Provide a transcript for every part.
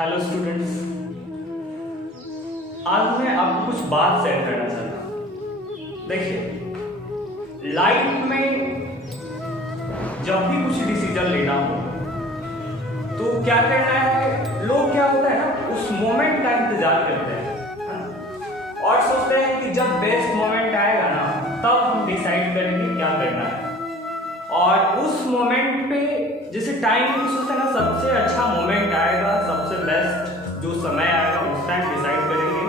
Hello students, आज मैं आपको कुछ बात शेयर करना चाहता हूँ। देखिए, लाइफ में जब भी कुछ डिसीजन लेना हो तो क्या करना है, लोग क्या होता है ना, उस मोमेंट का इंतजार करते हैं और सोचते हैं कि जब बेस्ट मोमेंट आएगा ना तब हम डिसाइड करेंगे क्या करना है। और उस मोमेंट पे जैसे टाइम की सोचते हैं ना, सबसे अच्छा मोमेंट आएगा, सबसे बेस्ट जो समय आएगा उस टाइम डिसाइड करेंगे,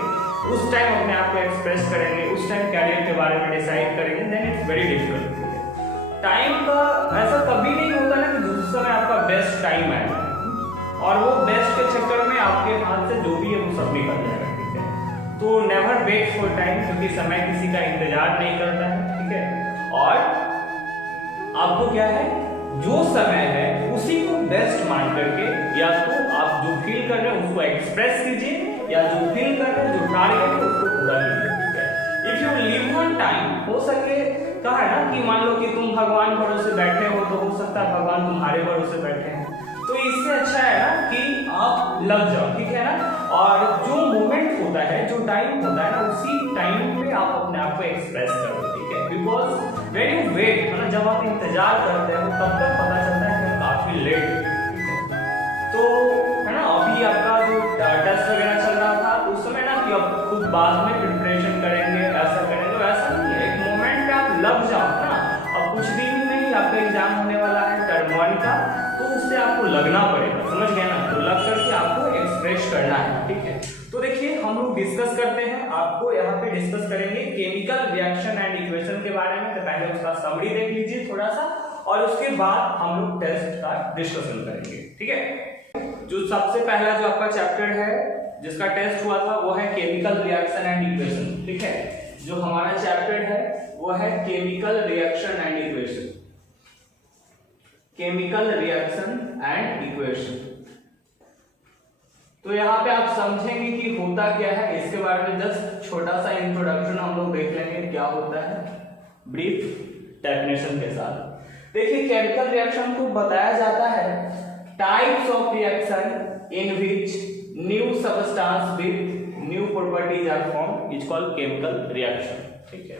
उस टाइम अपने आप को एक्सप्रेस करेंगे, उस टाइम कैरियर के बारे में डिसाइड करेंगे। Then it's very difficult. Time का ऐसा कभी नहीं होता ना कि दूसरे समय आपका बेस्ट टाइम आएगा और वो बेस्ट के चक्कर में आपके हाथ से जो भी है वो सब निकल जाएगा। ठीक है, तो नेवर वेट फॉर टाइम, क्योंकि समय किसी का इंतजार नहीं करता है। ठीक है, और आपको क्या है, जो समय है उसी को बेस्ट मान करके या तो आप जो फील कर रहे हैं उसको एक्सप्रेस कीजिए या जो फील कर रहे हैं, जो टारगेट है उसको पूरा कीजिए। ठीक है, if you live on time, हो सके कहा है ना कि मान लो कि तुम भगवान भरोसे बैठे हो तो हो सकता है भगवान तुम्हारे भरोसे बैठे हैं, तो इससे अच्छा है ना कि आप लग जाओ। ठीक है ना, और जो मोमेंट होता है, जो टाइम होता है ना, उसी टाइम पे आप अपने आप को एक्सप्रेस करो। ठीक है, बिकॉज वेन यू वेट, मतलब जब आप इंतजार करते हैं तब तक पता चलता है कि काफी लेट। ठीक है, तो है ना, अभी आपका जो टेस्ट वगैरह चल रहा था उस समय ना कि आप खुद बाद में प्रिपरेशन करेंगे, ऐसा करेंगे, तो ऐसा नहीं है। एक मोमेंट पे आप लग जाओ ना, अब कुछ दिन में ही आपका एग्जाम होने वाला है टर्म 1 का, तो उससे आपको लगना पड़ेगा, समझ गया ना, तो लग करके आपको एक्सप्रेस करना है। ठीक है, तो देखिए हम लोग डिस्कस करते हैं, आपको यहाँ पे डिस्कस करेंगे केमिकल रिएक्शन एंड इक्वेशन के बारे में। तो पहले उसका समरी देख लीजिए थोड़ा सा, और उसके बाद हम लोग टेस्ट का डिस्कशन करेंगे। ठीक है, जो सबसे पहला जो आपका चैप्टर है जिसका टेस्ट हुआ था वो है केमिकल रिएक्शन एंड इक्वेशन। ठीक है, जो हमारा चैप्टर है वो है chemical reaction and equation, chemical reaction and equation. तो यहाँ पे आप समझेंगे कि होता क्या है, इसके बारे में जस्ट छोटा सा इंट्रोडक्शन हम लोग देख लेंगे क्या होता है, ब्रीफ डेफिनेशन के साथ। देखिए, केमिकल रिएक्शन को बताया जाता है types of reaction in which new substance with new properties are formed is called chemical reaction. ठीक है,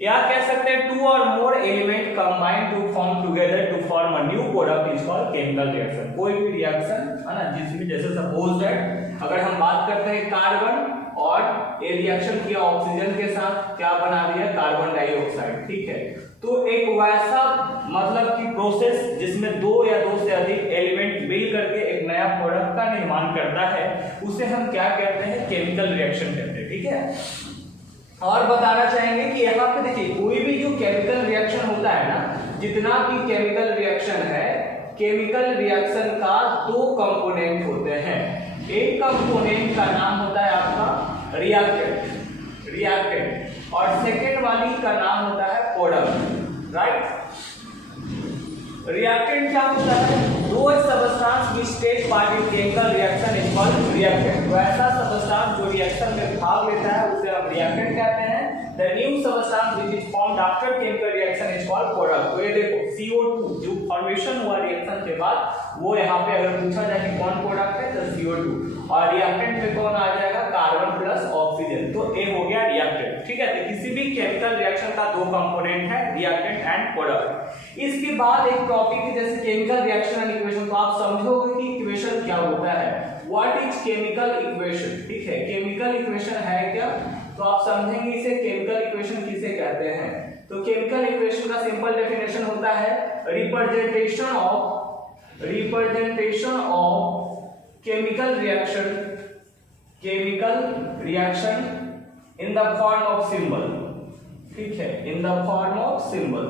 या कह सकते हैं two or more element combine to form together to form a new product is called chemical reaction. कोई भी reaction है ना, जिसमें जैसे सपोज दैट अगर हम बात करते हैं कार्बन और ये रिएक्शन किया ऑक्सीजन के साथ, क्या बना दिया, कार्बन डाइऑक्साइड। ठीक है, तो एक वैसा मतलब की प्रोसेस जिसमें दो या दो से अधिक एलिमेंट मिल करके एक नया प्रोडक्ट का निर्माण करता है, उसे हम क्या कहते हैं, केमिकल रिएक्शन कहते हैं। ठीक है, और बताना चाहेंगे कि यहाँ पे देखिए कोई भी जो केमिकल रिएक्शन होता है ना, जितना भी केमिकल रिएक्शन है, केमिकल रिएक्शन का दो कंपोनेंट होते हैं। एक कंपोनेंट का नाम होता है आपका रिएक्टेंट, रिएक्टेंट, और सेकेंड वाली का नाम होता है प्रोडक्ट। राइट, रिएक्टेंट क्या होता है, दो substance which take part in chemical reaction is called reactant. तो ऐसा सबस्टेंस जो रिएक्शन में भाग लेता है उसे हम रिएक्टेंट कहते हैं। The new substance which is formed after chemical reaction is called product. तो ये देखो CO2 जो फॉर्मेशन हुआ रिएक्शन के बाद, वो यहाँ पे अगर पूछा जाए कि कौन प्रोडक्ट है तो CO2, और रिएक्टेंट में कौन आ जाएगा, कार्बन प्लस ऑक्सीजन, तो ये हो गया रिएक्टेंट। ठीक है, तो किसी भी केमिकल रिएक्शन का दो कंपोनेंट है, रिएक्टेंट एंड प्रोडक्ट। इसके बाद एक टॉपिक है जैसे केमिकल रिएक्शन एंड इक्वेशन, तो आप समझोगे कि इक्वेशन क्या होता है, व्हाट इज केमिकल इक्वेशन। ठीक है, केमिकल इक्वेशन है क्या, तो आप समझेंगे इसे केमिकल इक्वेशन किसे कहते हैं। तो केमिकल इक्वेशन का सिंपल डेफिनेशन होता है representation of chemical reaction, chemical reaction in the form of symbol. ठीक है, in the form of symbol,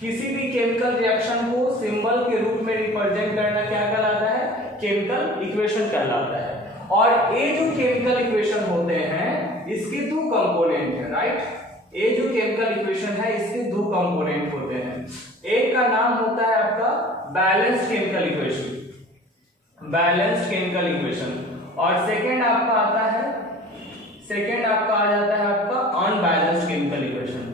किसी भी केमिकल रिएक्शन को सिंबल के रूप में रिप्रेजेंट करना क्या कहलाता है, केमिकल इक्वेशन कहलाता है। और ये जो केमिकल इक्वेशन होते हैं इसके दो कंपोनेंट है। राइट, ये जो केमिकल इक्वेशन है इसके दो कंपोनेंट होते हैं। एक का नाम होता है आपका balanced chemical equation, balanced chemical equation, और सेकंड आपका आता है, सेकंड आपका आ जाता है आपका unbalanced chemical equation,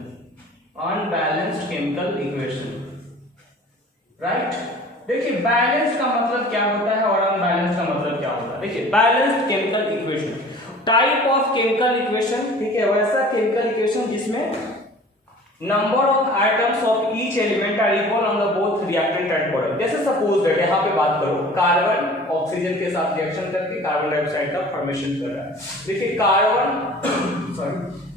unbalanced chemical equation. Right, देखिए बैलेंस्ड का मतलब क्या होता है और अनबैलेंस्ड का मतलब क्या होता है। देखिए balanced chemical equation, type of chemical equation, ठीक है, वैसा केमिकल इक्वेशन जिसमें number of items of each element are equal on the both reactant and product. जैसे सपोज दैट यहाँ पे बात करो कार्बन ऑक्सीजन के साथ रिएक्शन करके कार्बन डाइऑक्साइड का फॉर्मेशन कर रहा है। देखिए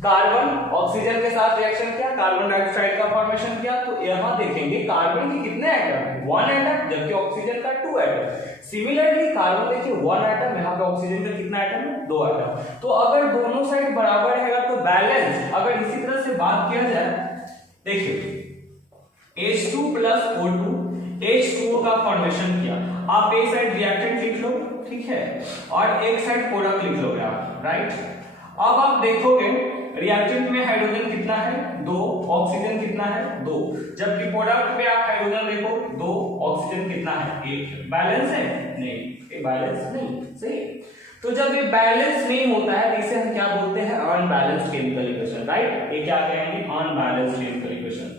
कार्बन ऑक्सीजन के साथ रिएक्शन किया, कार्बन डाइऑक्साइड का फॉर्मेशन किया, तो यहाँ देखेंगे कार्बन के कितने एटम, 1 एटम, जबकि ऑक्सीजन का 2 एटम। सिमिलरली कार्बन देखिए 1 एटम, यहाँ पे ऑक्सीजन का कितना एटम है, 2 एटम। तो अगर दोनों साइड बराबर रहेगा तो बैलेंस। अगर इसी तरह से बात किया जाए, देखिए H2 प्लस O2 H2O का फॉर्मेशन किया, आप एक साइड रिएक्टेंट लिख लो, ठीक है, और एक साइड प्रोडक्ट लिख लोगे आप, राइट। अब आप देखोगे रिएक्टेंट में हाइड्रोजन कितना है, 2, ऑक्सीजन कितना है, 2, जबकि प्रोडक्ट में आप हाइड्रोजन देखो 2, ऑक्सीजन कितना है, 1। बैलेंस है? नहीं, ये बैलेंस नहीं, सही। तो जब ये बैलेंस नहीं होता है तो इसे हम क्या बोलते हैं, अनबैलेंस्ड केमिकल इक्वेशन, राइट। ये क्या कहेंगे, unbalanced chemical equation,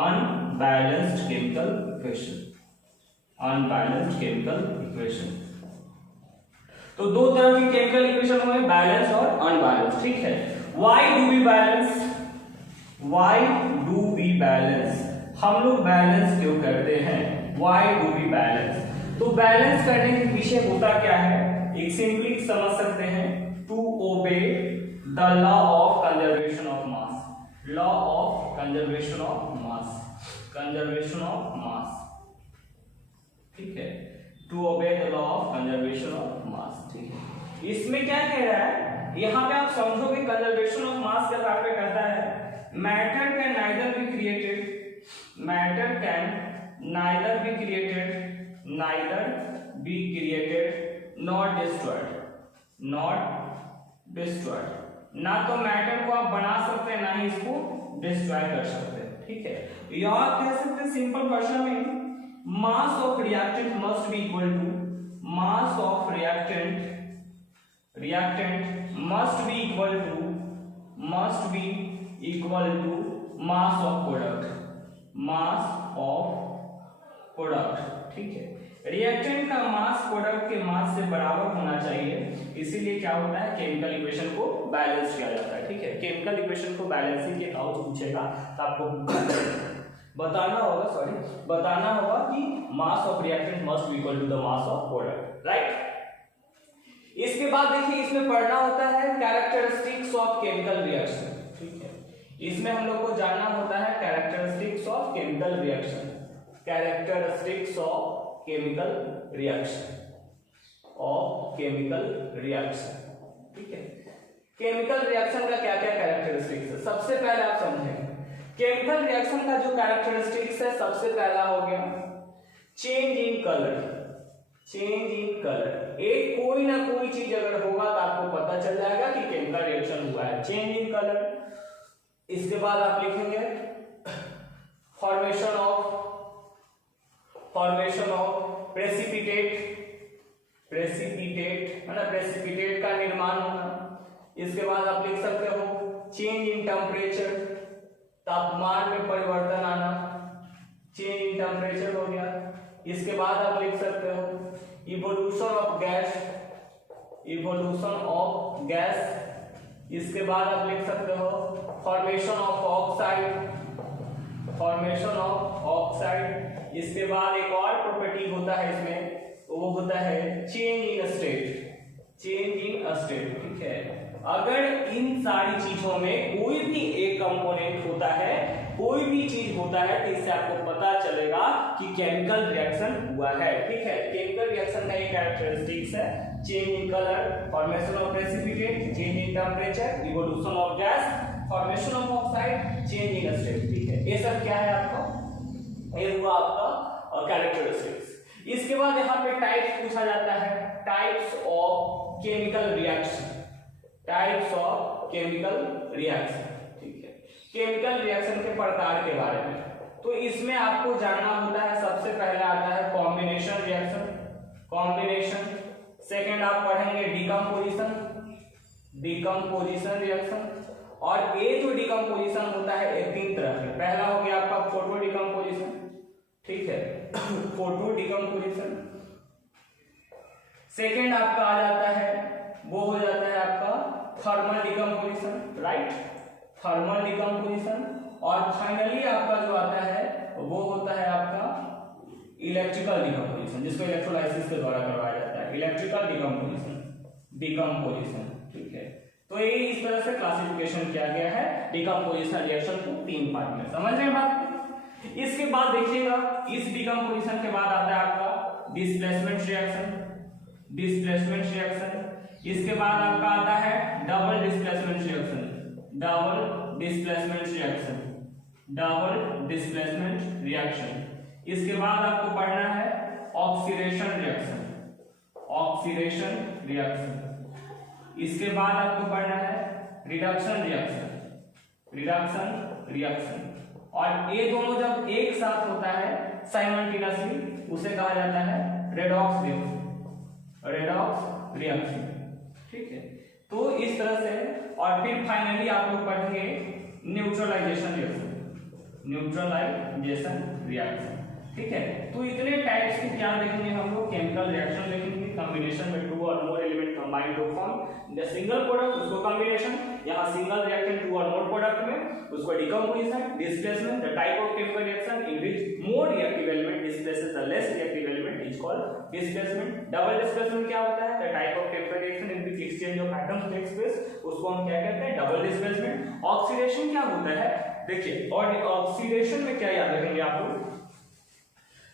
unbalanced chemical equation, unbalanced chemical equation. तो दो तरह की केमिकल इक्वेशन हुए, बैलेंस और अनबैलेंस, ठीक है। Why do we balance, why do we balance, हम लोग बैलेंस क्यों करते हैं, व्हाई डू वी बैलेंस। तो बैलेंस करने के पीछे होता क्या है, एक सिंपली समझ सकते हैं, to obey the law of conservation of mass, law of conservation of mass, conservation of mass, ठीक है, to obey the law of conservation of mass, ठीक है। इसमें क्या कह रहा है, यहाँ पे आप समझोगे कंजर्वेशन ऑफ मास का तात्पर्य कहता है matter can neither be created, matter can neither be created, neither be created not destroyed, not destroyed. ना तो मैटर को आप बना सकते हैं, ना ही इसको डिस्ट्रॉय कर सकते हैं, ठीक है। या आप कह सकते हैं सिंपल भाषा में, mass of reactant must be equal to, mass of reactant, reactant must be equal to, must be equal to mass of product, mass of product, ठीक है। रिएक्टेंट का मास प्रोडक्ट के मास से बराबर होना चाहिए, इसीलिए क्या होता है, केमिकल इक्वेशन को बैलेंस किया जाता है, ठीक है। केमिकल इक्वेशन को बैलेंसिंग के डाउट पूछेगा तो आपको बताना होगा कि mass of reactant must be equal to the mass of product, right. इसके बाद देखिए इसमें पढ़ना होता है कैरेक्टरिस्टिक्स ऑफ केमिकल रिएक्शन, ठीक है। इसमें हम लोग को जानना होता है characteristics of chemical reaction, characteristics of chemical reaction, of chemical reaction, ठीक है। केमिकल रिएक्शन का क्या क्या कैरेक्टरिस्टिक्स है, सबसे पहले आप समझें केमिकल रिएक्शन का जो कैरेक्टरिस्टिक्स है, सबसे पहला हो गया change in colour, change in colour. एक कोई ना कोई चीज अगर होगा तो आपको पता चल जाएगा कि केमिकल रिएक्शन हुआ है, चेंज इन कलर। इसके बाद आप लिखेंगे फॉर्मेशन ऑफ प्रेसिपिटेट, प्रेसिपिटेट है ना, प्रेसिपिटेट का निर्माण होना। इसके बाद आप लिख सकते हो चेंज इन टेम्परेचर, तापमान में परिवर्तन आना, चेंज इन टेम्परेचर हो गया। इसके बाद आप लिख सकते हो evolution of gas, evolution of gas. इसके बाद आप लिख सकते हो formation of oxide, formation of oxide. इसके बाद एक और प्रॉपर्टी होता है इसमें, वो होता है change in state, change in state, ठीक है। अगर इन सारी चीजों में कोई भी एक कंपोनेंट होता है, कोई भी चीज होता है, तो इससे आपको पता चलेगा कि केमिकल रिएक्शन हुआ है, ठीक है। केमिकल रिएक्शन का एक कैरेक्टरिस्टिक्स है change in colour, formation of precipitate, change in temperature, evolution of gas, formation of oxide, change in state, ठीक है। ये सब क्या है आपका, ये हुआ आपका कैरेक्टरिस्टिक्स। इसके बाद यहाँ पे टाइप्स पूछा जाता है, types of chemical reaction, types of chemical reaction, ठीक है। केमिकल रिएक्शन के प्रकार के बारे में, तो इसमें आपको जानना होता है, सबसे पहले आता है कॉम्बिनेशन रिएक्शन, कॉम्बिनेशन। सेकंड आप पढ़ेंगे डिकम्पोजिशन, डिकम्पोजिशन रिएक्शन। और ये जो डिकम्पोजिशन होता है ये तीन तरह के, पहला हो गया आपका फोटो डिकम्पोजिशन, ठीक है, फोटो डिकम्पोजिशन। सेकेंड आपका आ जाता है, वो हो जाता है आपका thermal decomposition, right, thermal decomposition. और फाइनली आपका जो आता है वो होता है आपका इलेक्ट्रिकल डिकम्पोजिशन, जिसको इलेक्ट्रोलाइसिस के द्वारा करवाया जाता है, इलेक्ट्रिकल डिकम्पोजिशन, ठीक है। तो ये इस तरह से क्लासिफिकेशन किया गया है डिकम्पोजिशन रिएक्शन को 3 पार्ट में, समझ रहे हैं बात। इसके बाद देखिएगा, इस डिकम्पोजिशन के बाद आता है आपका डिस्प्लेसमेंट रिएक्शन, डिस्प्लेसमेंट रिएक्शन। इसके बाद आपका आता है double displacement reaction, double displacement reaction, double displacement reaction. इसके बाद आपको पढ़ना है ऑक्सीडेशन रिएक्शन, ऑक्सीडेशन रिएक्शन। इसके बाद आपको पढ़ना है रिडक्शन रिएक्शन, रिडक्शन रिएक्शन। और ये दोनों जब एक साथ होता है साइमल्टेनियसली, उसे कहा जाता है रेडॉक्स रिएक्शन, रेडॉक्स रिएक्शन, ठीक है। तो इस तरह से, और फिर फाइनली आप लोग पढ़ेंगे न्यूट्रलाइजेशन रिएक्शन, न्यूट्रलाइजेशन रिएक्शन, ठीक है। तो इतने टाइप्स के क्या देखेंगे हम लोग, केमिकल रिएक्शन देखेंगे, कॉम्बिनेशन में 2 or more element combined to form the single product, उसको कॉम्बिनेशन, यहाँ single reactant 2 or more product में उसको decomposition, displacement, the type of chemical reaction in which more reactive element displaces the less reactive element is called displacement. Double displacement क्या होता है, the type of chemical reaction in which exchange of atoms takes place, उसको हम क्या कहते हैं, double displacement. Oxidation क्या होता है, देखिए, और ऑक्सीडेशन में क्या याद रखेंगे आप लोग,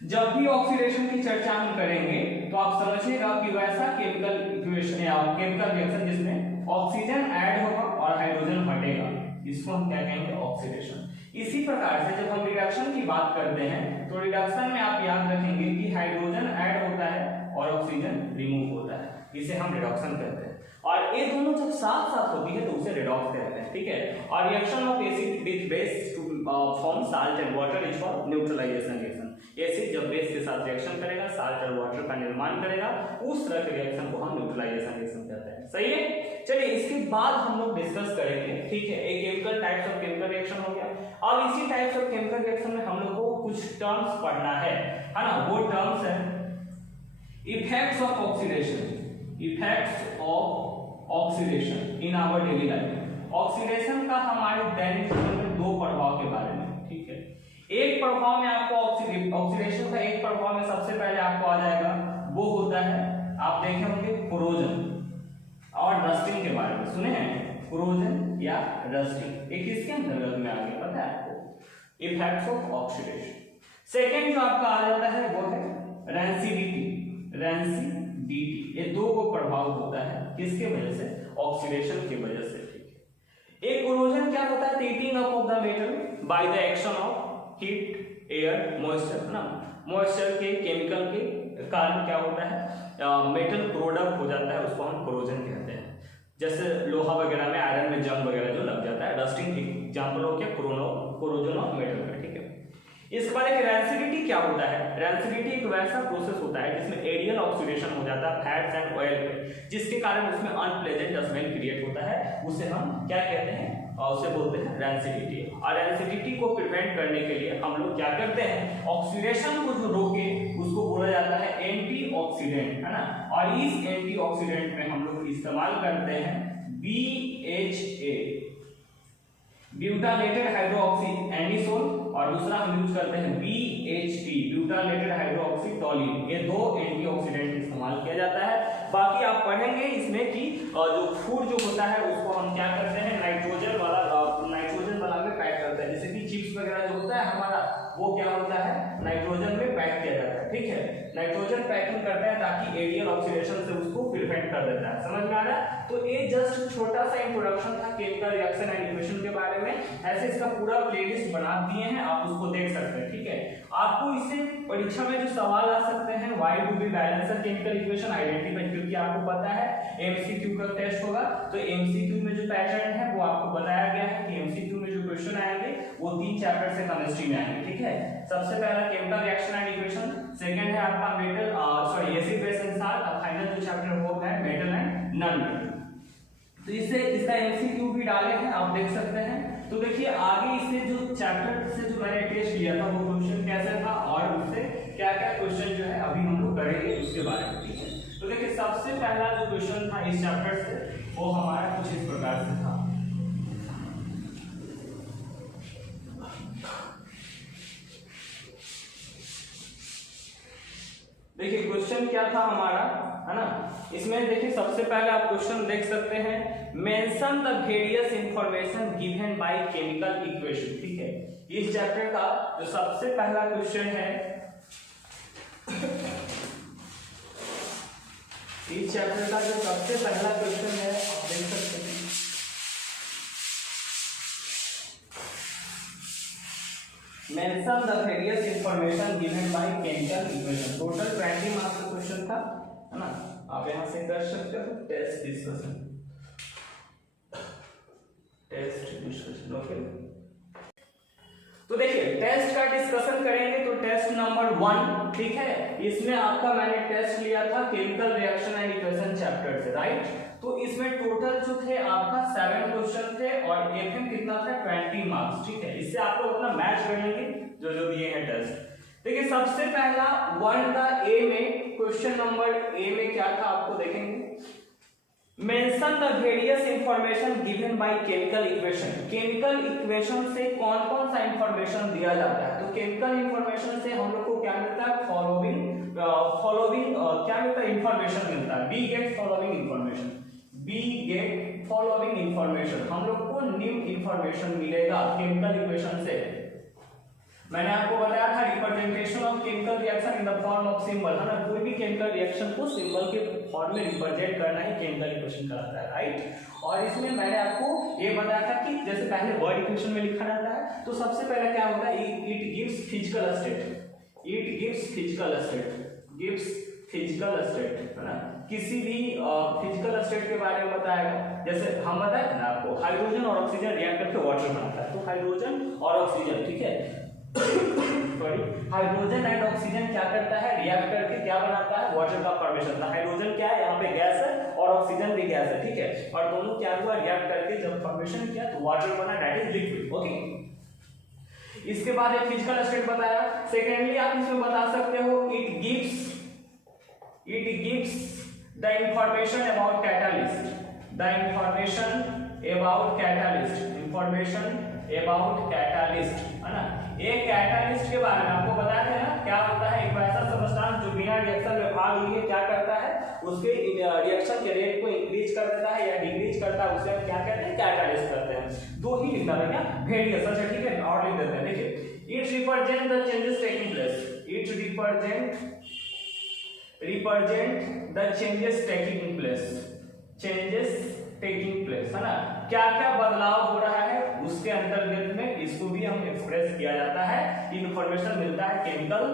जब भी ऑक्सीडेशन की चर्चा हम करेंगे तो आप समझिएगा कि वैसा केमिकल इक्वेशन या केमिकल रिएक्शन जिसमें ऑक्सीजन ऐड होगा और हाइड्रोजन हटेगा, इसको हम क्या कहेंगे, ऑक्सीडेशन। इसी प्रकार से जब हम रिडक्शन की बात करते हैं तो रिडक्शन में आप याद रखेंगे कि हाइड्रोजन ऐड होता है और ऑक्सीजन रिमूव होता है, इसे हम रिडक्शन कहते हैं। और ये दोनों जब साथ साथ होती है तो उसे रेडॉक्स कहते हैं, ठीक है। और reaction of acid with base to form salt and water is called neutralization reaction. Acid जब बेस के साथ रिएक्शन करेगा, साल्ट और वाटर का निर्माण करेगा, उस तरह के रिएक्शन को हम न्यूट्रलाइजेशन रिएक्शन कहते हैं, सही है। चलिए, इसके बाद हम लोग डिस्कस करेंगे, ठीक है, एक chemical types of chemical reaction हो गया। अब इसी टाइप्स ऑफ केमिकल रिएक्शन में हम लोग को कुछ टर्म्स पढ़ना है ना, वो टर्म्स है effects of oxidation, effects of oxidation in our daily life. Oxidation का हमारे दैनिक जीवन में 2 प्रभाव के बारे में, ठीक है। एक प्रभाव में आपको ऑक्सीडेशन का एक प्रभाव में सबसे पहले आपको आ जाएगा, वो होता है, आप देखे होंगे कोरोजन और रस्टिंग के बारे में सुने हैं, कोरोजन या रस्टिंग, एक किसके अंतर्गत में आ गया पता है आपको, इफेक्ट्स ऑफ ऑक्सीडेशन। सेकेंड जो आपका आ जाता है वो है रेंसिडिटी, रेंसिडिटी। ये 2 को प्रभाव होता है, किसके वजह से, ऑक्सीडेशन की वजह से, ठीक है। एक कोरोजन क्या होता है, heating up of the metal by the action of heat, air, moisture ना, मॉइस्चर के केमिकल के कारण क्या होता है, मेटल प्रोडक्ट हो जाता है, उसको हम कोरोजन कहते हैं। जैसे लोहा वगैरह में, आयरन में जंग वगैरह जो लग जाता है, रस्टिंग एग्जांपल हो गया कोरोजन ऑफ मेटल का, ठीक है। इसके बाद एक रेंसिडिटी क्या होता है, रेंसिडिटी एक वैसा प्रोसेस होता है जिसमें एरियल ऑक्सीडेशन हो जाता है फैट्स एंड ऑयल में, जिसके कारण उसमें अनप्लेजेंट स्मेल क्रिएट होता है, उसे हम क्या कहते हैं, उसे बोलते हैं रेंसिडिटी। और रेंसिडिटी को प्रिवेंट करने के लिए हम लोग क्या करते हैं, ऑक्सीडेशन को जो रोके उसको बोला जाता है एंटीऑक्सीडेंट, है ना। और इस एंटीऑक्सीडेंट में हम लोग इस्तेमाल करते हैं BHA, ब्यूटानेटेड हाइड्रोक्सी एनिसोल, और दूसरा हम यूज करते हैं BHT, ब्यूटानेटेड हाइड्रोक्सी टॉलिन। ये 2 एंटीऑक्सीडेंट इस्तेमाल किया जाता है। बाकी आप पढ़ेंगे इसमें कि जो फूड जो होता है उसको हम क्या करते हैं, नाइट्रोजन वाला में पैक करते हैं, जैसे कि चिप्स वगैरह जो होता है हमारा, वो क्या होता है, नाइट्रोजन में पैक किया जाता है, ठीक है। नाइट्रोजन पैकिंग करते हैं ताकि एरियल ऑक्सीडेशन से उसको प्रिवेंट कर देता है, समझ में आ रहा है। तो ये जस्ट छोटा सा इंट्रोडक्शन था केमिकल रिएक्शन एंड इक्वेशन के बारे में। ऐसे इसका पूरा प्लेलिस्ट बना दिए हैं, आप उसको देख सकते हैं, ठीक है। आपको इससे परीक्षा में जो सवाल आ सकते हैं, why do we balance a chemical equation, identify, क्योंकि आपको पता है एमसीक्यू का टेस्ट होगा, तो एमसीक्यू में जो पैटर्न है वो आपको बताया गया है कि एमसीक्यू में जो क्वेश्चन आएंगे वो 3 चैप्टर से केमिस्ट्री में आएंगे, ठीक है। सबसे पहला chemical reaction and equation, second है आपका metal acid base and salt, और फाइनल जो चैप्टर वो है मेटल एंड नॉन मेटल। तो इससे इसका एमसीक्यू भी डाले हैं, आप देख सकते हैं। तो देखिए आगे इससे जो चैप्टर से जो मैंने टेस्ट लिया था वो क्वेश्चन कैसे था और उससे पढ़ेंगे उसके बारे में, ठीक है। तो देखिए सबसे पहला जो क्वेश्चन था इस चैप्टर से वो हमारा कुछ इस प्रकार से था। देखिए क्वेश्चन क्या था हमारा, है ना। इसमें देखिए सबसे पहले आप क्वेश्चन देख सकते हैं, mention the various information given by chemical equation, ठीक है। इस चैप्टर का जो सबसे पहला क्वेश्चन है, इस चैप्टर का जो सबसे पहला क्वेश्चन है आप देख सकते हैं, mention the various information given by chemical equation. Total 20 marks का क्वेश्चन था, है ना। आप यहां से कर सकते हो टेस्ट डिस्कशन, ओके। तो देखिए टेस्ट का डिस्कशन करेंगे तो टेस्ट नंबर 1, ठीक है। इसमें आपका मैंने टेस्ट लिया था chemical reaction and equation chapter से, राइट। तो इसमें टोटल जो थे आपका 7 क्वेश्चन थे और एफएम कितना था 20 मार्क्स, ठीक है। इससे आप लोग अपना मैच कर लेंगे जो जो दिए हैं टेस्ट। देखिए सबसे पहला 1 का ए में, क्वेश्चन नंबर ए में क्या था आपको देखेंगे, mention the various information given by chemical equation. Chemical equation से कौन कौन सा इंफॉर्मेशन दिया जाता है, तो केमिकल इंफॉर्मेशन से हम लोग को क्या मिलता है, फॉलोइंग क्या मिलता है, इंफॉर्मेशन मिलता है। We get following information, we get following information, हम लोग को निम्न इंफॉर्मेशन मिलेगा केमिकल इक्वेशन से। मैंने आपको बताया था representation of chemical reaction in the form of symbol, है ना। कोई भी केमिकल रिएक्शन को सिंबल के फॉर्म में रिप्रेजेंट करना ही केमिकल इक्वेशन कहलाता है, राइट। और इसमें मैंने आपको ये बताया था कि जैसे पहले वर्ड इक्वेशन में लिखा रहता है, तो सबसे पहले क्या होता है, it gives physical state, it gives physical state, gives physical state, है ना। किसी भी फिजिकल स्टेट के बारे में बताएगा। जैसे हम बताए थे ना आपको, हाइड्रोजन और ऑक्सीजन रिएक्ट करके वाटर बनाता है, तो हाइड्रोजन और ऑक्सीजन, ठीक है, सॉरी, हाइड्रोजन एंड ऑक्सीजन क्या करता है, रिएक्ट करके क्या बनाता है, वाटर का फॉर्मेशन। हाइड्रोजन क्या है, यहाँ पे गैस है और ऑक्सीजन भी गैस है, ठीक है। और दोनों क्या हुआ, रिएक्ट करके जब फॉर्मेशन किया तो वाटर बना, दैट इज लिक्विड, ओके। इसके बाद एक फिजिकल स्टेट बताया। सेकेंडली आप इसमें बता सकते हो, it gives the information about catalyst, the information about catalyst, information about catalyst, है ना। एक कैटालिस्ट के बारे में आपको बताया था ना, क्या होता है, एक ऐसा सब्सटेंस जो बिना रिएक्शन में भाग लिए क्या करता है, उसके रिएक्शन के रेट को इंक्रीज कर देता है या डिक्रीज करता है, उसे क्या कहते हैं, कैटालिस्ट कहते हैं। दो ही लिखना है क्या, वेरियस, अच्छा ठीक है, और लिख देते हैं। देखिए it represent the changes taking place, it represent the changes taking place, changes taking place, है ना। क्या क्या बदलाव हो रहा है उसके अंतर्गत में इसको भी हम एक्सप्रेस किया जाता है, इंफॉर्मेशन मिलता है केमिकल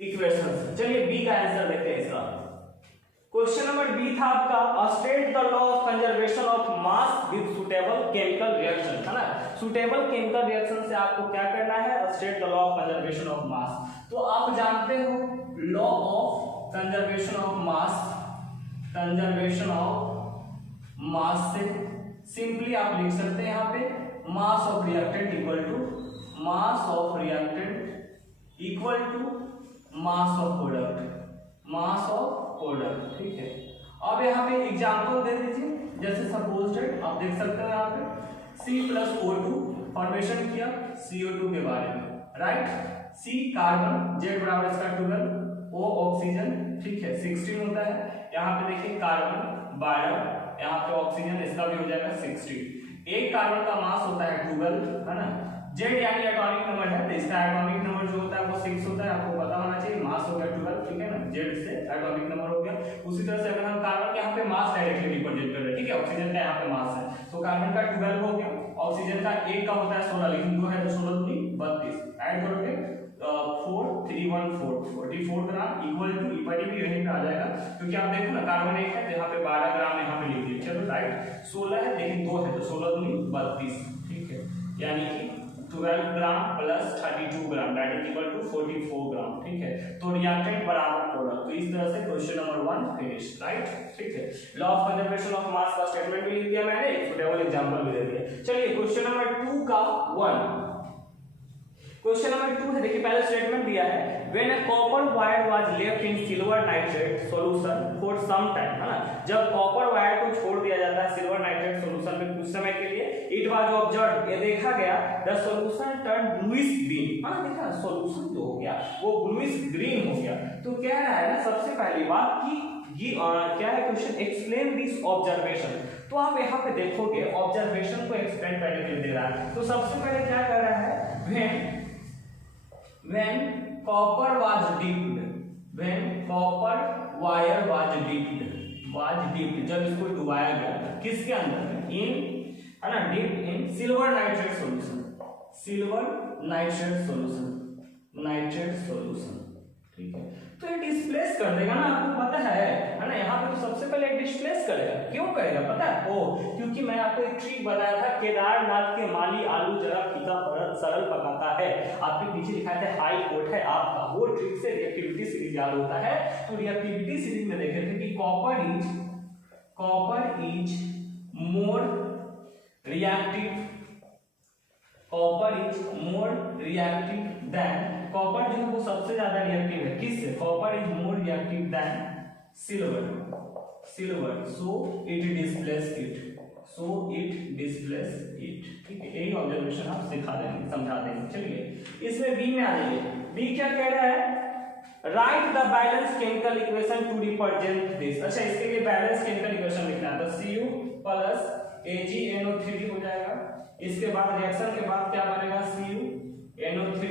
इक्वेशन से। चलिए बी का आंसर देखते हैं इसका। क्वेश्चन नंबर बी था आपका, state the law of conservation of mass with suitable chemical reaction, है ना। सुटेबल केमिकल रिएक्शन से आपको क्या करना है, state the law of conservation of mass. तो आप जानते हो law of conservation of mass, conservation of mass से सिंपली आप लिख सकते हैं यहाँ पे mass of reactant equal to mass of reactant equal to mass of product, mass of product, ठीक है। अब यहाँ पे एग्जांपल दे दीजिए, जैसे सपोज दैट आप देख सकते हो यहाँ पे C+O2 फॉर्मेशन किया CO2 के बारे में, राइट। C कार्बन, Z बराबर इसका 12, O ऑक्सीजन, ठीक है, 16 होता है। यहाँ पे देखिए कार्बन 12, यहाँ पे ऑक्सीजन इसका भी हो जाएगा 60। एक कार्बन का मास होता है 12, है ना। Z यानी एटॉमिक नंबर है, तो इसका एटॉमिक नंबर जो होता है वो 6 होता है, आपको पता होना चाहिए। मास हो गया 12, ठीक है ना, Z से एटॉमिक नंबर हो गया। उसी तरह से अगर हम कार्बन के यहाँ पे मास डायरेक्टली रिप्रेजेंट कर रहे हैं, ठीक है, ऑक्सीजन का यहाँ पे मास है, तो कार्बन का 12 हो गया, ऑक्सीजन का एक का होता है 16, लेकिन 2 है तो 16 दूनी 32, ऐड करोगे 4 3 1 4 44 ग्राम इक्वल टू ईपटी भी यहीं पे आ जाएगा, क्योंकि आप देखो ना कार्बन एक है तो यहाँ पे 12 ग्राम यहाँ पे लिख दिए, चलो राइट। 16 है लेकिन 2 है तो 16 दूनी 32, ठीक है, यानी कि 12 gram plus 32 gram that is equal to 44 gram, ठीक है। तो रिएक्टेंट बराबर प्रोडक्ट। तो इस तरह से क्वेश्चन नंबर 1 फिनिश, राइट, ठीक है। लॉ ऑफ कंजर्वेशन ऑफ मास का स्टेटमेंट भी लिख दिया मैंने, सुटेबल एग्जांपल भी दे दिया। चलिए क्वेश्चन नंबर 2 का 1, क्वेश्चन नंबर 2 है, देखिए पहले स्टेटमेंट दिया है when a copper wire was left in silver nitrate solution for some time, है ना, जब कॉपर वायर को छोड़ दिया जाता है सिल्वर नाइट्रेट सॉल्यूशन में कुछ समय के लिए, इट वाज ऑब्जर्व्ड, ये देखा गया, the solution turn bluish green, हां देखा सॉल्यूशन जो हो गया वो ब्लूइश ग्रीन हो गया। तो कह रहा है ना सबसे पहली बात कि ये क्या है क्वेश्चन, एक्सप्लेन दिस ऑब्जर्वेशन। तो आप यहाँ पे देखोगे ऑब्जर्वेशन को एक्सप्लेन करने के लिए दे रहा है। तो सबसे पहले क्या कर रहा है, when copper was wire was dipped, जब इसको डुबाया गया किसके अंदर, इन, है ना, dip in silver nitrate solution, ठीक है। तो ये डिस्प्लेस कर देगा ना, आपको पता है ना, यहाँ पे तो सबसे पहले डिस्प्लेस करेगा। क्यों करेगा पता है? क्योंकि मैं आपको एक ट्रिक बताया था, केदारनाथ के माली आलू जरा फीका सरल पकाता है, आपके पीछे लिखा था हाई कोर्ट है आपका, वो ट्रिक से रिएक्टिविटी सीरीज याद होता है। तो रिएक्टिविटी सीरीज में देखे थे कि copper is more reactive than, copper जो है वो सबसे ज्यादा रिएक्टिव है किससे, copper is more reactive than silver, so it displace it, ठीक है। यही ऑब्जर्वेशन आप सिखा देंगे, समझा देंगे। चलिए इसमें बी में आ जाइए। बी क्या कह रहा है, right the balance chemical equation two represent this. अच्छा, इसके लिए बैलेंस केमिकल इक्वेशन लिखना है, तो Cu प्लस AgNO3 हो जाएगा। इसके बाद रिएक्शन के बाद क्या बनेगा, CuNO3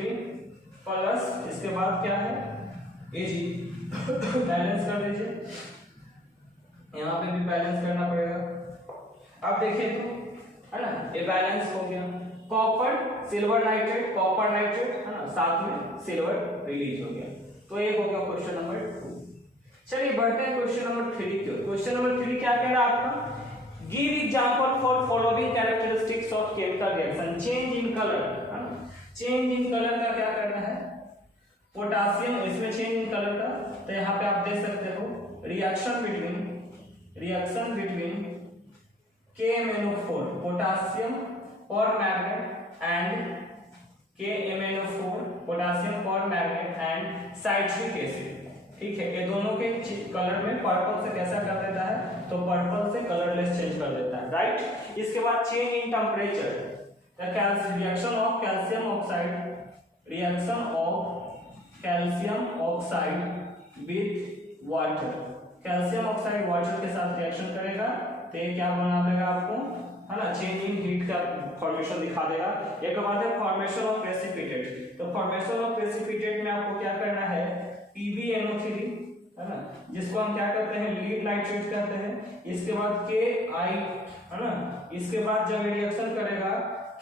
प्लस इसके बाद क्या है Ag, बैलेंस कर दीजिए, यहाँ पे भी बैलेंस करना पड़ेगा। अब देखिए तो, है ना, ये बैलेंस हो गया, copper silver nitrate, copper nitrate, है ना, साथ में सिल्वर रिलीज हो गया। तो एक हो गया क्वेश्चन नंबर 2। चलिए बढ़ते हैं क्वेश्चन नंबर 3 की ओर। क्वेश्चन नंबर 3 क्या कह रहा है आपका, give example for following characteristics of chemical reaction, change in colour, है ना, चेंज इन कलर का क्या करना है, पोटासियम, इसमें चेंज इन कलर का, तो यहाँ पे आप देख सकते हो रिएक्शन बिटवीन KMnO4 पोटासियम पर मैग्नेट एंड KMnO4 पोटासियम पर मैग्नेट एंड साइट्रिक एसिड, ठीक है। ये दोनों के कलर में पर्पल से कैसा कर देता है, तो पर्पल से कलरलेस चेंज कर देता है, राइट। इसके बाद change in temperature, reaction of calcium oxide with water, calcium oxide water के साथ रिएक्शन करेगा तो ये क्या बना देगा आपको, है ना, चेंज इन हीट का फॉर्मेशन दिखा देगा। एक बात है फॉर्मेशन ऑफ प्रेसिपिटेट, तो फॉर्मेशन ऑफ प्रेसिपिटेट में आपको क्या करना है, PbNO3, है ना, जिसको हम क्या करते हैं, लीड नाइट्रेट कहते हैं। इसके बाद Ki, है ना, इसके बाद जब रिएक्शन करेगा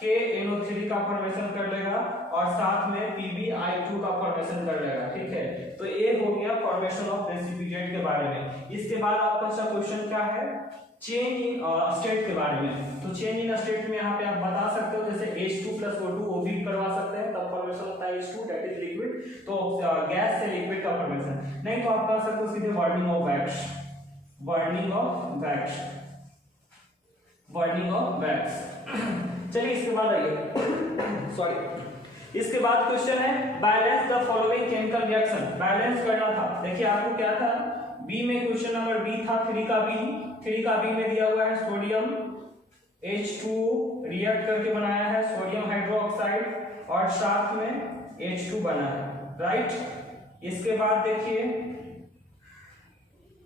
KNO3 का फॉर्मेशन कर लेगा और साथ में PbI2 का फॉर्मेशन कर लेगा, ठीक है। तो ये हो गया फॉर्मेशन ऑफ प्रेसिपिटेट के बारे में। इसके बाद आपका सा क्वेश्चन क्या है, चेंज इन स्टेट के बारे में। तो चेंज इन स्टेट में यहाँ पे आप बता सकते हो, जैसे H2 + O2 वो भी करवा सकते हैं, तब फॉर्मेशन होता है H2 दैट इज लिक्विड, तो गैस से लिक्विड का फॉर्मेशन। नहीं तो आप कर सकते हो सीधे बर्निंग ऑफ वैक्स। चलिए इसके बाद आइए, सॉरी, इसके बाद क्वेश्चन है balance the following chemical reaction, balance करना था। देखिए आपको क्या था, बी में क्वेश्चन नंबर बी था, 3 का बी में दिया हुआ है सोडियम H2 रिएक्ट करके बनाया है सोडियम हाइड्रोक्साइड और साथ में H2 बना है, राइट। इसके बाद देखिए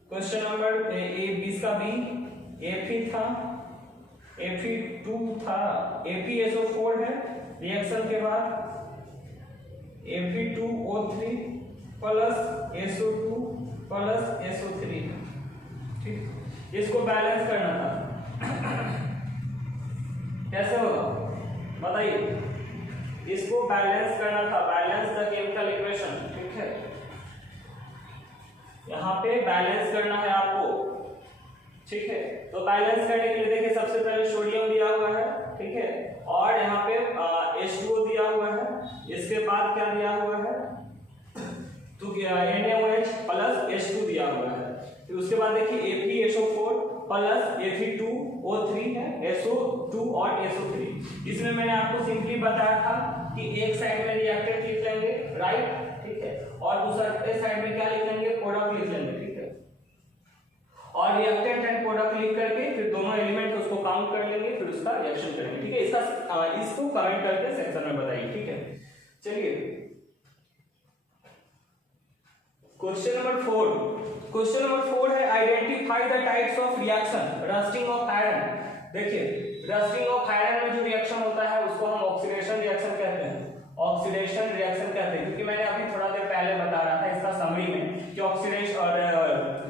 क्वेश्चन नंबर 20 का बी, Fe था, Fe2 था, FeSO4 है, रिएक्शन के बाद Fe2O3 plus SO2 plus SO3, ठीक। इसको बैलेंस करना था, कैसे होगा बताइए, इसको बैलेंस करना था, बैलेंस द केमिकल इक्वेशन, ठीक है। यहाँ पे बैलेंस करना है आपको, ठीक है। तो बैलेंस करने के लिए देखिए सबसे पहले सोडियम दिया हुआ है, ठीक है, और यहाँ पे H2O दिया हुआ है, इसके बाद क्या दिया हुआ है, तो NaOH प्लस H2 दिया हुआ है। फिर उसके बाद देखिए FeSO4 प्लस Fe2O3 है, SO2 और SO3। इसमें मैंने आपको सिंपली बताया था कि एक साइड में रिएक्टेंट लिख लेंगे, राइट, ठीक है, और दूसरे साइड में क्या लिख लेंगे, प्रोडक्ट लिख लेंगे, ठीक है। और रिएक्टेंट एंड प्रोडक्ट लिख करके फिर दोनों एलिमेंट को उसको काउंट कर लेंगे, फिर उसका रिएक्शन करेंगे, ठीक है। इसको कमेंट करके सेक्शन में बताइए, ठीक है। चलिए क्वेश्चन नंबर 4 है identify the types of reaction rusting of iron. देखिए रस्टिंग ऑफ आयरन में जो रिएक्शन होता है उसको हम ऑक्सीडेशन रिएक्शन कहते हैं, ऑक्सीडेशन रिएक्शन कहते हैं, क्योंकि मैंने अभी थोड़ा देर पहले बता रहा था इसका समरी में कि ऑक्सीडेशन और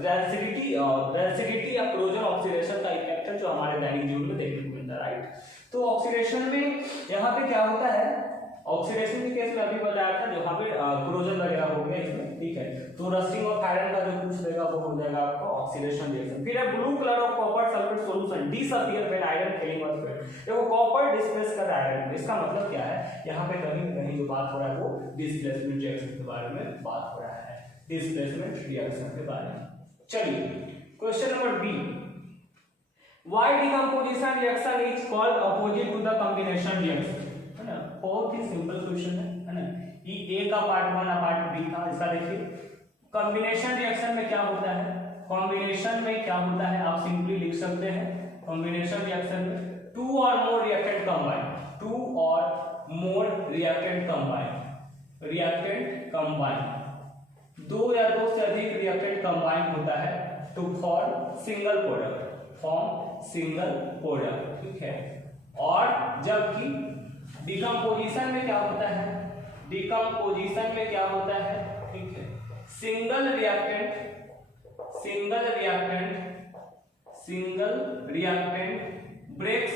रेसिडिटी या क्लोजन ऑक्सीडेशन का इफेक्ट है जो हमारे दैनिक जीवन में देखने को मिलता है, राइट। तो ऑक्सीडेशन में यहाँ पे क्या होता है, ऑक्सीडेशन के केस में अभी बताया था जहाँ पे क्लोजन वगैरह हो गया इसमें, ठीक है। तो रस्टिंग ऑफ आयरन का जो पूछ देगा वो हो जाएगा आपका ऑक्सीडेशन रिएक्शन। फिर है blue colour of copper sulphate solution disappear when iron filing was fade. देखो कॉपर डिस्प्लेस कर आयरन, इसका मतलब क्या है, यहाँ पे कहीं न कहीं जो बात हो रहा है वो डिस्प्लेसमेंट रिएक्शन के बारे में बात हो रहा है, डिस्प्लेसमेंट रिएक्शन के बारे में। चलिए question number B, why decomposition reaction is called opposite to the combination reaction, है ना। बहुत ही सिंपल क्वेश्चन है ना। ये ए का पार्ट 1 और पार्ट बी था, इसका देखिए कॉम्बिनेशन रिएक्शन में क्या होता है, कॉम्बिनेशन में क्या होता है आप सिंपली लिख सकते हैं, कॉम्बिनेशन रिएक्शन में to or more reactant combine, to or more reactant combine, दो या दो से अधिक रिएक्टेंट कंबाइन होता है टू फॉर्म सिंगल प्रोडक्ट, ठीक है। और जबकि डिकम्पोजिशन में क्या होता है, डिकम्पोजिशन में क्या होता है, ठीक है, single reactant breaks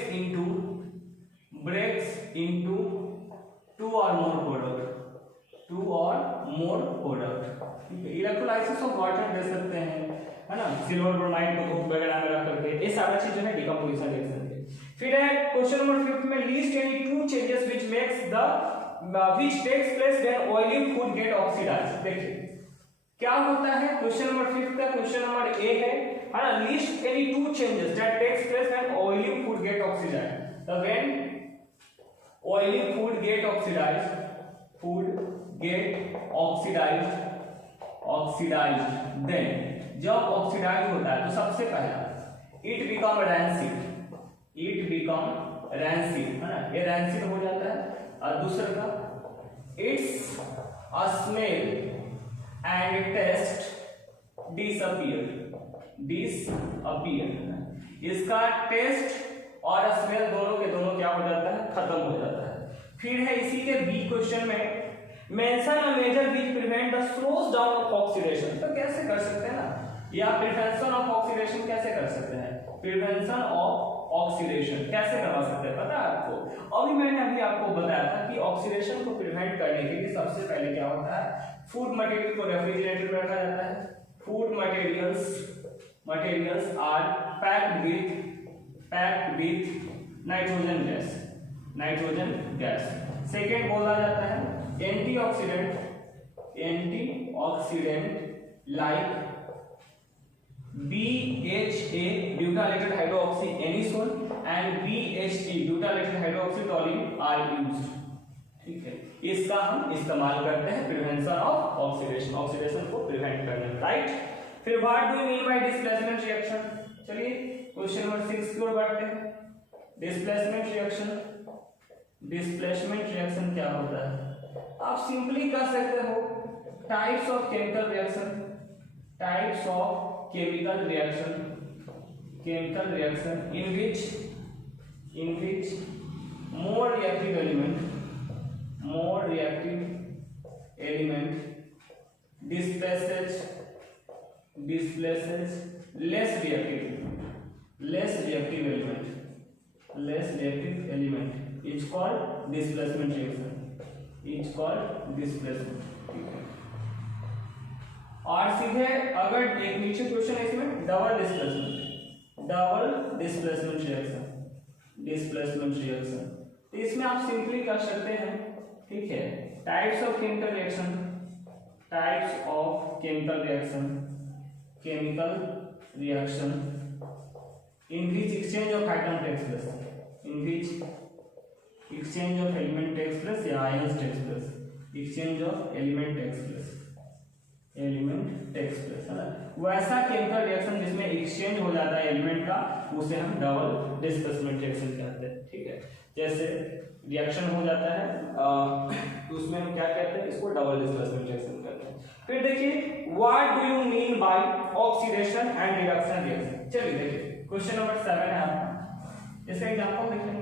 into two or more product, ठीक है। इलेक्ट्रोलाइसिस ऑफ वाटर दे सकते हैं, है ना, सिल्वर ब्रोमाइड को वगैरह में रख करके, ये सारा चीज है डिकम्पोजिशन रिएक्शन के। फिर है क्वेश्चन नंबर 5 में least any two changes which takes place when oily food get oxidized। देखिए क्या होता है, क्वेश्चन नंबर 5 का क्वेश्चन नंबर ए है ना, list any two changes that takes place when oily food get oxidized. The when oily food get oxidized then जब oxidize होता है तो सबसे पहला इट बिकम रैंसिड, है ना, ये रैंसिड हो जाता है। और दूसरा का it's smell and taste disappear, इसका टेस्ट और स्मेल दोनों के दोनों क्या हो जाता है, खत्म हो जाता है। फिर है इसी के बी क्वेश्चन में mention a major which prevent the slows down of oxidation. तो कैसे कर सकते हैं ना, या प्रिवेंशन ऑफ ऑक्सीडेशन कैसे कर सकते हैं, प्रिवेंशन ऑफ ऑक्सीडेशन कैसे करवा सकते हैं पता है आपको। मैंने आपको बताया था कि ऑक्सीडेशन को प्रिवेंट करने के लिए सबसे पहले क्या होता है, फूड मटेरियल को रेफ्रिजरेटर में रखा जाता है। Food materials are packed with nitrogen gas. Second बोला जाता है antioxidant like BHA butylated hydroxy anisole and BHT butylated hydroxy toluene are used, ठीक है। इसका हम इस्तेमाल करते हैं प्रिवेंशन ऑफ ऑक्सीडेशन को प्रिवेंट करने में, राइट। फिर what do you mean by displacement reaction. चलिए क्वेश्चन नंबर 6 की ओर बढ़ते हैं। डिस्प्लेसमेंट रिएक्शन क्या होता है, आप सिंपली कह सकते हो types of chemical reaction in which more reactive element displaces less reactive element is called displacement reaction, ठीक है। और सीधे अगर एक नीचे क्वेश्चन है इसमें डबल डिस्प्लेसमेंट रिएक्शन, तो इसमें आप सिंपली कर सकते हैं, ठीक है। Types of chemical reaction in which exchange of item takes place, in which exchange of element takes place या ions takes place, exchange of element takes place, element takes place है ना। वैसा केमिकल रिएक्शन जिसमें exchange हो जाता है element का उसे हम डबल डिस्प्लेसमेंट रिएक्शन कहते हैं, ठीक है। जैसे रिएक्शन हो जाता है तो उसमें हम क्या कहते हैं, इसको डबल डिस्प्लेसमेंट रिएक्शन कहते हैं। फिर देखिए what do you mean by oxidation and reduction reaction. चलिए देखिए क्वेश्चन नंबर 7 है आपका, इसका एग्जांपल देखिए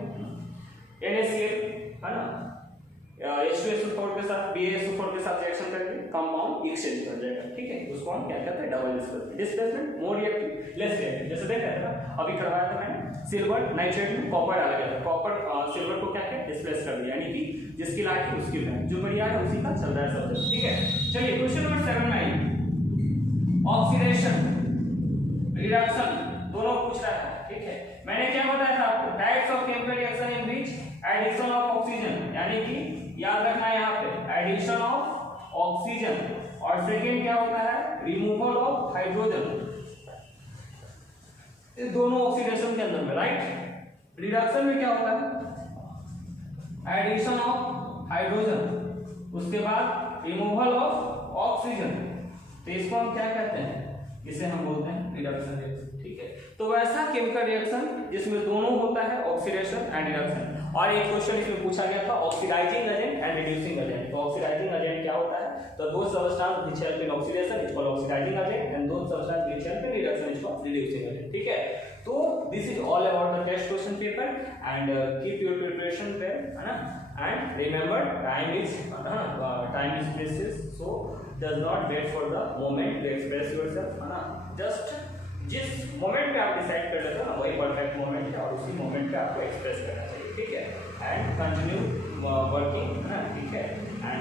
NaCl है ना, H2SO4 के साथ BaSO4 के साथ रिएक्शन करके कंपाउंड एक्सचेंज कर जाएगा, ठीक है। उसको हम क्या कहते हैं, double displacement, more reactive, less reactive. जैसे देखा था अभी करवाया था मैंने, सिल्वर नाइट्रेट में कॉपर डाला गया था, कॉपर सिल्वर को क्या किया, डिस्प्लेस कर दिया, यानी कि जिसकी लाइट है उसकी ब्रांड जो बढ़िया है उसी का चल रहा है सब्जेक्ट, ठीक है। चलिए क्वेश्चन नंबर 7 में ऑक्सीडेशन रिडक्शन दोनों पूछ रहा है, ठीक है। मैंने क्या बताया था आपको, types of chemical reaction in which edition of oxygen, यानी कि याद रखना है यहाँ पे एडिशन ऑफ ऑक्सीजन, और सेकेंड क्या होता है, रिमूवल ऑफ हाइड्रोजन। ये दोनों ऑक्सीडेशन के अंदर में, राइट। रिडक्शन में क्या होता है, एडिशन ऑफ हाइड्रोजन, उसके बाद रिमूवल ऑफ ऑक्सीजन। तो इसको हम क्या कहते हैं, इसे हम बोलते हैं रिडक्शन रिएक्शन, ठीक है। तो वैसा केमिकल रिएक्शन जिसमें दोनों होता है ऑक्सीडेशन एंड रिडक्शन। और एक क्वेश्चन इसमें पूछा गया था oxidizing agent and reducing agent. तो ऑक्सीडाइजिंग एजेंट क्या होता है, तो दो substance which help in oxidation is called oxidizing agent and दो substance which help in reduction is called reducing agent, ठीक है। तो this is all about the test question paper and keep your preparation there, है ना। And remember time is precious, so does not wait for the moment to express yourself, है ना। Just जिस moment पे आप डिसाइड कर लेते हो ना वही परफेक्ट मोमेंट है, और उसी मोमेंट पे आपको एक्सप्रेस करना चाहिए, ठीक है। एंड कंटिन्यू वर्किंग, है ना, ठीक है। एंड